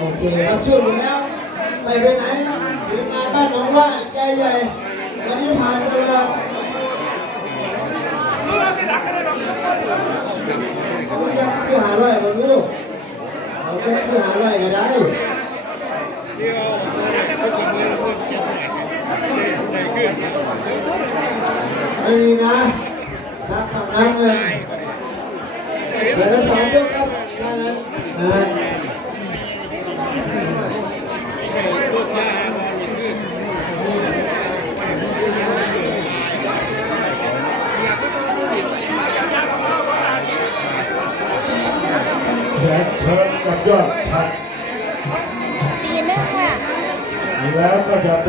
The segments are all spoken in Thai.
โอเคครับช่วงนี้แล้วไม่ไปไหนทีมงานบ้านหนองว่าใจใหญ่วันนี้ผ่านตลอดเขาอยากซื้อหาร้อยมาลูกเขาอยากซื้อหาร้อยก็ได้ไม่มีนะ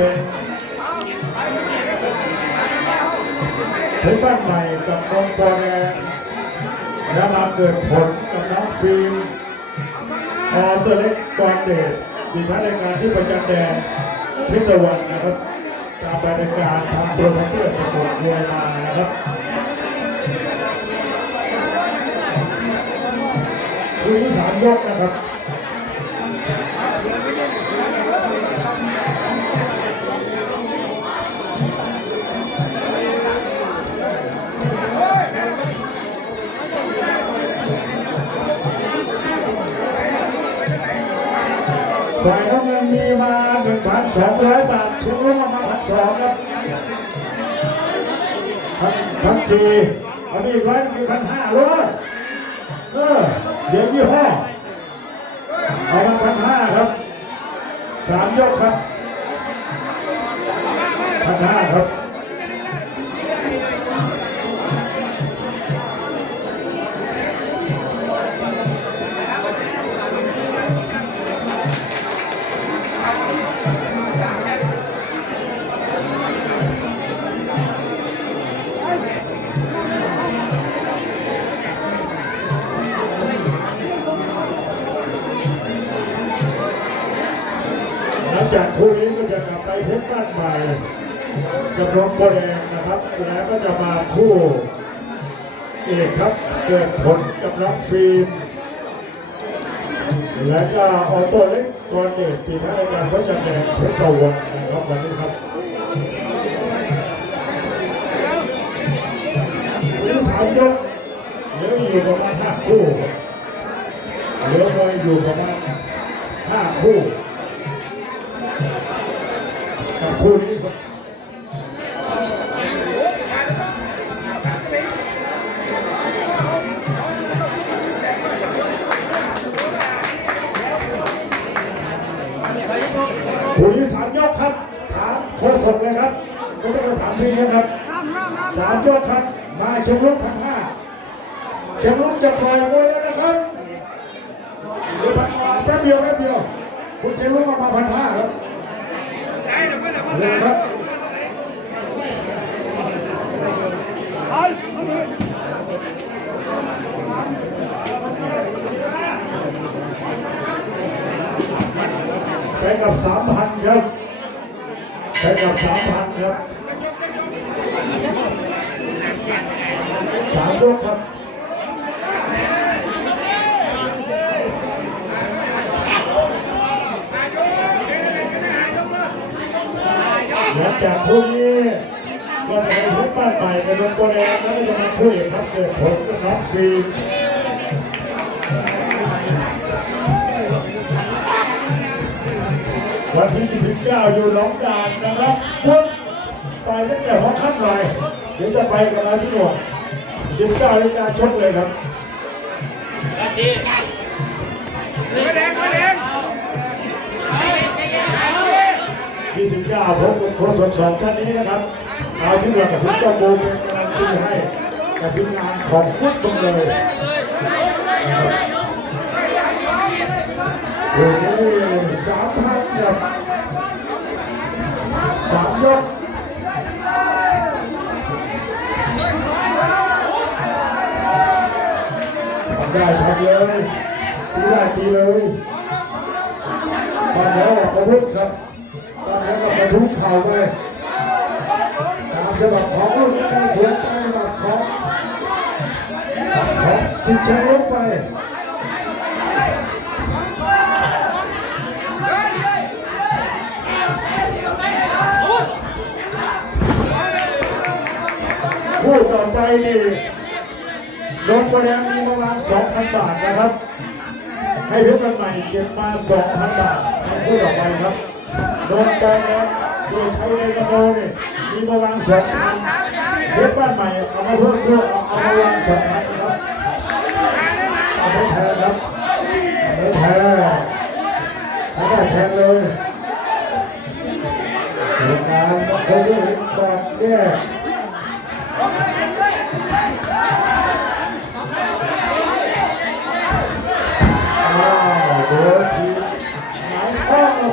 เป็นเพชรบ้านใหม่กับกองกอแดงและมาเกิดผลกับน้องฟิล์มออตัวเล็กกอนเดชดีพัฒนาการที่ประจันแดงทิศตะวันนะครับตามบรรยากาศทำโปรโมเตอร์ประกวดมวยมานะครับคู่ที่สามยกนะครับ ฝ่ายน้ำเงินมีมา1,200บาทชุดลงมาพันสองครับพันพันสี่อันนี้ร้อยคือพันห้าร้อยเออเดี๋ยวยี่ห้อเอามาพันห้าครับสามยกครับพันห้าครับ กับน้องโบแดงนะครับแล้วก็จะมาคู่เอกครับเกิดผลกับน้องฟิล์มและก็ออโต้เล็กกอนเดชปีนักการเขาจะแดงเพชรตะวันนะครับวันนี้ครับมีสามยกเหลืออยู่ประมาณห้าคู่เหลือมวยอยู่ประมาณห้าคู่กับคู่นี้ ผู้นี้สามยกครับ ถามโคศกเลยครับไม่ต้องถามพี่เลี้ยงครับสามยกครับ มาเชิงลุกพันห้าเชิงลุกจะปล่อยมวยแล้วนะครับเดี๋ยวพันแป๊บเดียวแป๊บเดียว คุณเชิงลุกออกมาพันห้าครับเลยครับไปกับ สามพันครับไปกับสามพันครับสามยกครับหลังจากคู่นี้ก็จะไปพบบ้านใหม่กับดงโปแดงแล้วก็จะมาช่วยครับเกิดผลน้องฟิล์ม วันที่ 29 อยู่หนองจานนะครับพุธไปตั้งแต่หัวค่ำหน่อยเดี๋ยวจะไปกับเราที่หนวด19นาฬิกาชกเลยครับที่สิบเก้าผมเป็นคนสดสองท่านนี้นะครับเอาที่เหลือกับสิบเก้าโมงเป็นกำลังใจให้กับทีมงานของพุทธงเลยโอ้โหสามพัน กับสามยกทำได้ทำเลยตีได้ตีเลยตอนนี้ออกอาวุธครับตอนนี้ก็กระทุ้งเข่าไปตามฉบับของรุ่นใกล้เสียงตามฉบับของของสิทธิ์ชัยลงไป นี่โดนประเด็นนมีประมาณ2,000 บาทนะครับ ให้เพชรวันใหม่เก็บมา2,000 บาทให้ผู้ต่อไปครับโดนไปแล้วโดยใช้ในกระโดนี่มีประมาณ2,000เพชรบ้านใหม่เอามาเพิ่มด้วยเอามาวาง2,000นะครับเอาไปแทนครับเอาไปแทนเอาไปแทนเลยเหตุการณ์เคยได้เห็นแบบแยก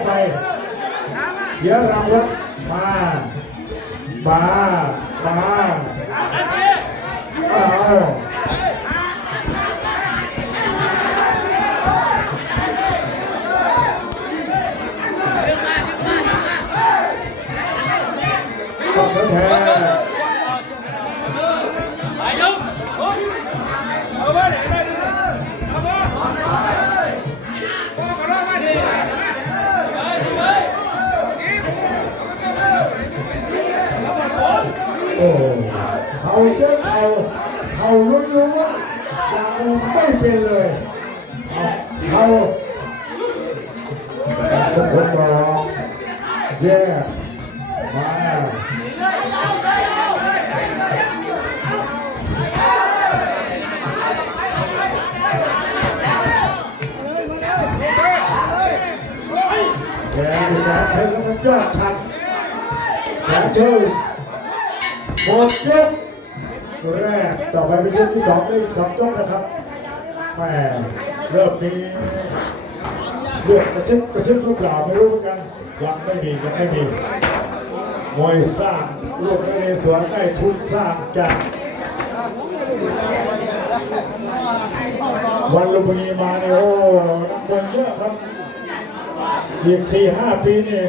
ไปเสียรางวัลมามามาอ้าวต้องแท้ เขาเจ้าเขาเขาลุ้นลุ้ว่าอย่างอื่นไม่เป็นเลยเอาเขาทุกคนบอกแย่มาแกนี่แสนเธอก็มันยอดชัดแสนเธอหมดยก แรกต่อไปเป็นยกที่สองเลยสองยกนะครับแหมเริ่มมีเลือดกระซิบกระซิบรือเปล่าไม่รู้เหมือนกันยังไม่มียังไม่มีมวยสร้างลูกในสวนได้ทุนสร้างจากวันลุมพินีมาเนี่ยโอ้นักบอลเยอะครับอีกสี่ห้าปีนี่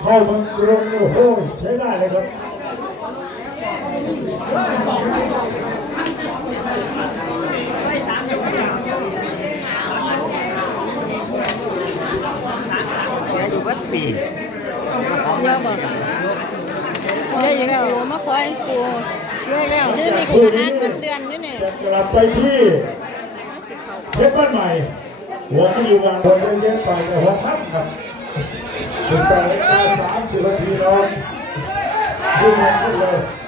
เข้าเมืองกรุงโอ้โหใช้ได้เลยครับ เยอะบ่เยอะอยู่แล้วมาขอให้กูเยอะแล้วนี่นี่กูคู่หานี้เงินเดือนนี่นี่จะกลับไปที่เพชรบ้านใหม่ หัวมันอยู่วางบนเยอะๆไปแต่หัวค่ำครับสิบแปดนาฬิกาสามสิบนาทีนอนขึ้นมาขึ้นเลย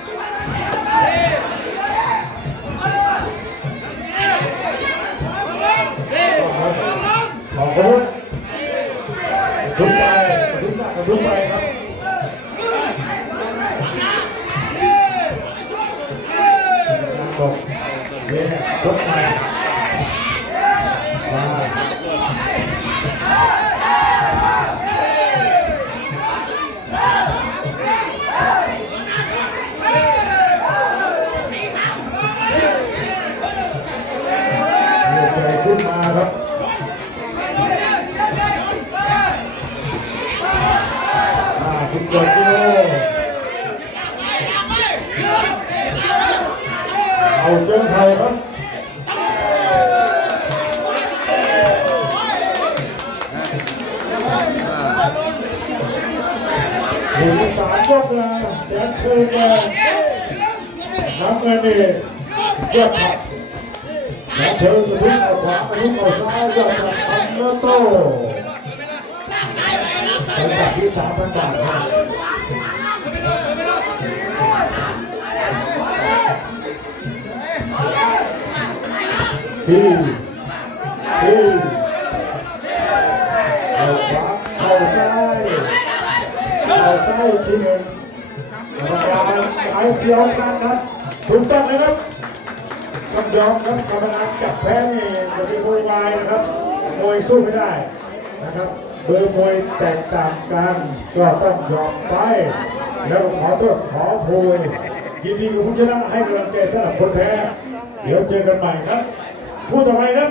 ห้าสิบกว่ากิโลเอาเจ้าไทยครับถึงสามยกเล งินนี่ยอบแสนเชิญกระทุ้งเอากระทุ้งเอาซ้ายยอดขับทำแล้วโต้เป็นแบบที่สามพันบาทครับทีทีเอาขวาเอาซ้ายเอาใช่ทีหนึ่งกรรมการสายเสียวกันครับถูกต้องนะครับต้องยอมครับกรรมการจับแพ้นี่จะเป็นมวยวายนะครับมวยสู้ไม่ได้นะครับ เบอร์มวยแตกต่างกันก็ต้องยอมไป แล้วขอโทษขอโพยยินดีกับผู้ชนะให้กำลังใจสำหรับคนแพ้เดี๋ยวเจอกันใหม่ครับ พูดต่อไปครับ